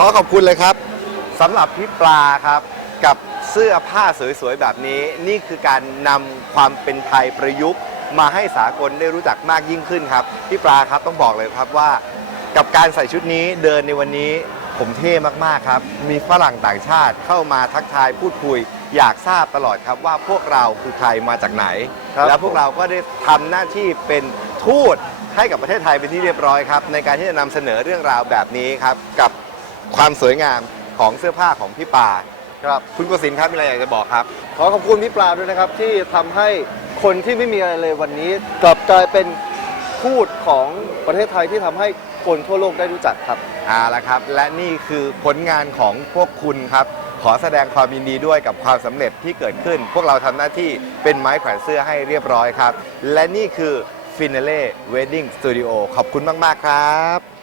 ขอขอบคุณเลยครับสำหรับพี่ปลาครับกับเสื้อผ้าสวยๆแบบนี้ นี่คือการนำความเป็นไทยประยุกต์ มาให้สากลได้รู้จักมากยิ่งขึ้นครับพี่ปลาครับต้องบอกเลยครับว่า กับการใส่ชุดนี้เดินในวันนี้ผมเท่มากๆครับ มีฝรั่งต่างชาติเข้ามาทักทายพูดคุย อยากทราบตลอดครับว่าพวกเราคือใครมาจากไหน ครับ แล้วพวกเราก็ได้ทำหน้าที่เป็นทูตให้กับประเทศไทยเป็นที่เรียบร้อยครับ ในการที่จะนำเสนอเรื่องราวแบบนี้ครับ กับ ความสวยงามของเสื้อผ้าของพี่ป่าครับคุณกสินครับมีอะไรอยากจะบอกครับ ขอขอบคุณพี่ปลาด้วยนะครับที่ทำให้คนที่ไม่มีอะไรเลยวันนี้ กลับกลายเป็นพูดของประเทศไทยที่ทำให้คนทั่วโลกได้รู้จักครับ เอาละครับ และนี่คือผลงานของพวกคุณครับ ขอแสดงความยินดีด้วยกับความสำเร็จที่เกิดขึ้น พวกเราทำหน้าที่เป็นไม้แขวนเสื้อให้เรียบร้อยครับ และนี่คือ Finale Wedding Studio ขอบคุณมาก ๆ ครับ